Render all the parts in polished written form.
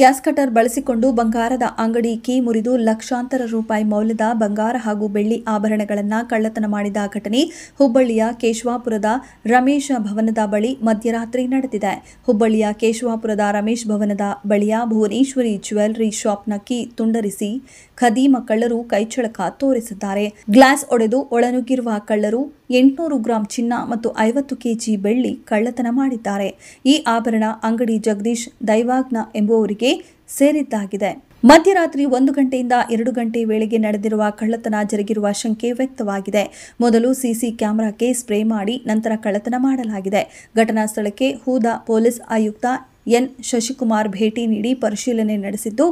Gas cutter ಬಳಸಿಕೊಂಡು ಬಂಗಾರದ ಅಂಗಡಿ ಕೀ ಮುರಿದು ಲಕ್ಷಾಂತರ ರೂಪಾಯಿ ಮೌಲ್ಯದ ಬಂಗಾರ ಹಾಗೂ ಬೆಳ್ಳಿ ಆಭರಣಗಳನ್ನು ಕಳ್ಳತನ ಮಾಡಿದ ಘಟನೆ ಹುಬ್ಬಳ್ಳಿಯ ಕೇಶವಾಪುರದ ರಮೇಶ್ ಭವನದ ಬಳಿ ಮಧ್ಯರಾತ್ರಿ ನಡೆದಿದೆ. ಹುಬ್ಬಳ್ಳಿಯ ಕೇಶವಾಪುರದ ರಮೇಶ್ ಭವನದ ಬಳಿಯ ಭುವನೇಶ್ವರಿ ಜ್ಯುವೆಲರಿ ಶಾಪ್ನ ಕೀ ತುಂಡರಿಸಿ ಖದೀಮ ಕಳ್ಳರು ಕೈಚಳಕ ತೋರಿಸಿದ್ದಾರೆ. ಗ್ಲಾಸ್ ಒಡೆದು ಒಳನುಗ್ಗಿರುವ ಕಳ್ಳರು 800 ಗ್ರಾಂ ಚಿನ್ನ ಮತ್ತು 50 ಕೆಜಿ ಬೆಳ್ಳಿ ಕಳ್ಳತನ ಮಾಡಿದ್ದಾರೆ. ಈ ಆಭರಣ ಅಂಗಡಿ ಜಗದೀಶ್ ದೈವಾಜ್ಞ ಎಂಬುವರಿಗೆ ಸೇರಿದ್ದಾಗಿದೆ. ಮಧ್ಯರಾತ್ರಿ 1 ಗಂಟೆಯಿಂದ 2 ಗಂಟೆ ವೇಳೆಗೆ ನಡೆದಿರುವ ಕಳ್ಳತನ ಜರುಗಿರುವ ಶಂಕೆ ವ್ಯಕ್ತವಾಗಿದೆ. ಮೊದಲು ಸಿಸಿ ಕ್ಯಾಮೆರಾಕ್ಕೆ ಸ್ಪ್ರೇ ಮಾಡಿ ನಂತರ ಕಳ್ಳತನ ಮಾಡಲಾಗಿದೆ. ಘಟನಾ ಸ್ಥಳಕ್ಕೆ ಹೂದಾ ಪೊಲೀಸ್ ಆಯುಕ್ತ ಎನ್ ಶಶಿಕುಮಾರ್ ಭೇಟಿ ನೀಡಿ ಪರಿಶೀಲನೆ ನಡೆಸಿದ್ದು,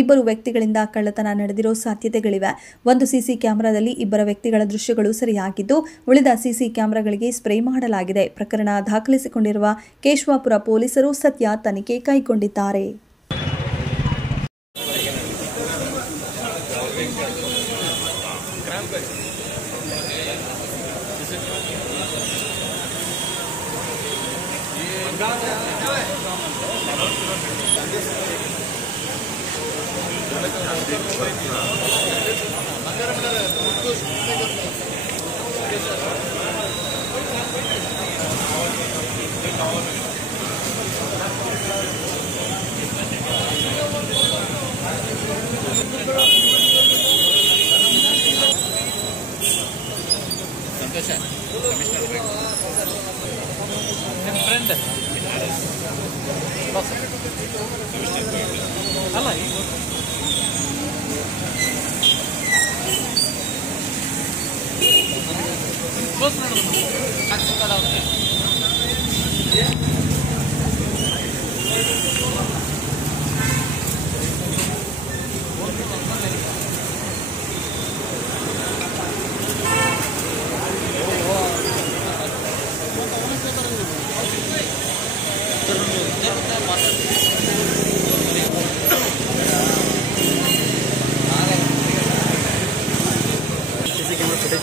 ಇಬ್ಬರು ವ್ಯಕ್ತಿಗಳಿಂದ ಕಳ್ಳತನ ನಡೆದಿರೋ ಸಾಧ್ಯತೆಗಳಿವೆ. ಒಂದು ಸಿಸಿ ಕ್ಯಾಮೆರಾದಲ್ಲಿ ಇಬ್ಬರ ವ್ಯಕ್ತಿಗಳ ದೃಶ್ಯಗಳು ಸೆರೆಯಾಗಿದ್ದು, ಉಳಿದ ಸಿಸಿ ಕ್ಯಾಮೆರಾಗಳಿಗೆ ಸ್ಪ್ರೇ ಮಾಡಲಾಗಿದೆ. ಪ್ರಕರಣ ದಾಖಲಿಸಿಕೊಂಡಿರುವ ಕೇಶವಾಪುರ ಪೊಲೀಸರು ಸದ್ಯ ತನಿಖೆ ಕೈಗೊಂಡಿದ್ದಾರೆ.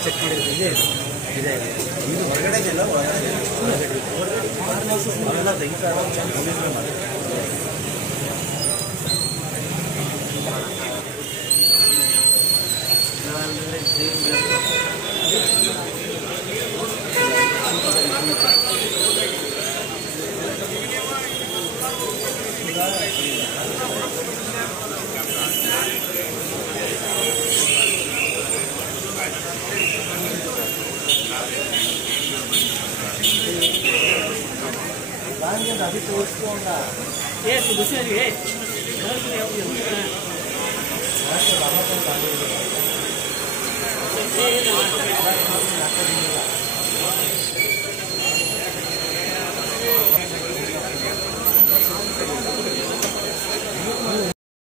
ಚೆಕ್ ಮಾಡಿದ್ರೆ ಇದೆ ಇದು ಹೊರಗಡೆಗೆಲ್ಲ अभी तो उसको होगा ये तो दूसरे है घर में ये